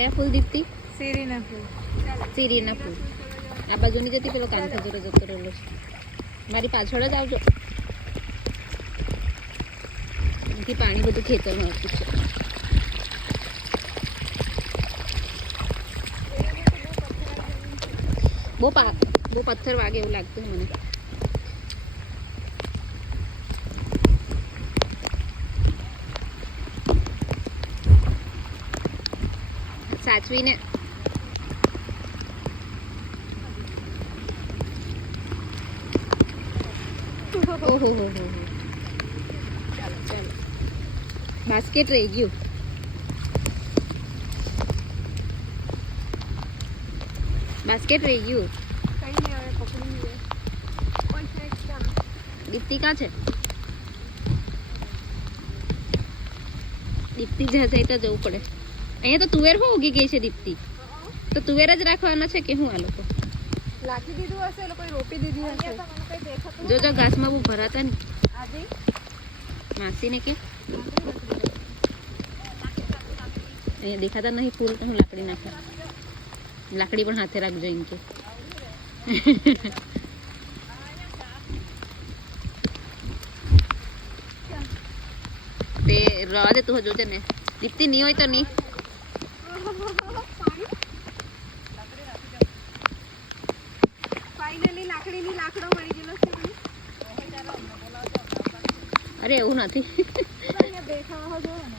કયા ફૂલ દીપ્તિ? શેરીના ફૂલ. શેરીના ફૂલ. આ બાજુ ની જતી પેલો કાન ખજૂરો જતો રહેલો છે. મારી પાછળ જ આવજો. અહીંથી પાણી બધું ખેતરમાં આવતું છે. બહુ પથ્થર વાગે એવું લાગતું મને. સાચવીને. ઓહો હો હો. ચાલો ચાલો. બાસ્કેટ રહી ગયું. બાસ્કેટ રહી ગયું. કઈ નહીં હવે પકડી લે. કોઈ સાઈડ કામ. દીપ્તિ કાં છે? દીપ્તિ જ્યાં જાય ત્યાં જવું પડે. અહીંયા તો તુવેર હો ઉગી ગઈ છે દીપ્તિ. તો તુવેર જ રાખવાના છે કે હું આ લોકો? લાખી દીધું હશે, એ લોકોએ રોપી દીધી હશે. જો ઘાસમાં બહુ ભરાતા ને. આજે માસીને કે અહીંયા દેખાતા નહીં ફૂલ તો હું લાકડી નાખા. લાકડી પણ હાથે રાખજો એમ કે. તે રવા દે તું હજુ છે ને. દીપ્તિ નહીં હોય તો નહીં. ફાઇનલી લાકડીની લાકડો મળી ગયેલો છે મને. અરે એવું નથી. અહીંયા દેખાવા જો ને.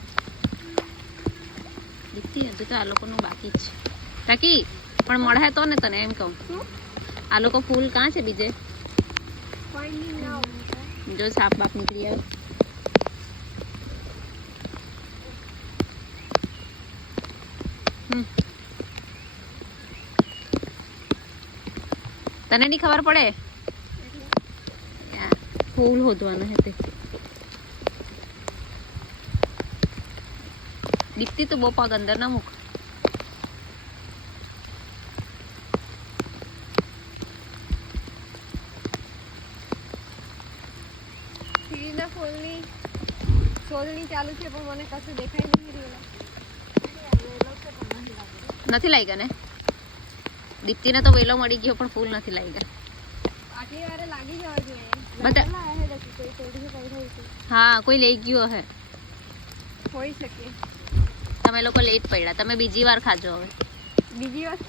દીપ્તિ હજુ તો આ લોકોનું બાકી જ છે. તાકી પણ મળે તો ને તને એમ કહું. આ લોકો ફૂલ કાં છે બીજે? ફાઇનલી નાવ. જો સાપ બાપ નીકળી આવે. તને નહીં ખબર પડે? ફૂલ હોદવાના હે તે. દીપ્તિ તો બહુ પગ અંદર ના મૂક. શીરીના ફૂલની શોધણી ચાલુ છે પણ મને કશું દેખાય નહીં રહ્યું. નથી લાગ્યા ને? દીપ્તિને તો વેલો મળી ગયો પણ ફૂલ નથી લાગ્યા. આટલી વારે લાગી જવા જોઈએ. બધા હા કોઈ લઈ ગયો હે. હોઈ શકે. તમે લોકો લેટ પડ્યા. તમે બીજી વાર ખાજો હવે. બીજી વાત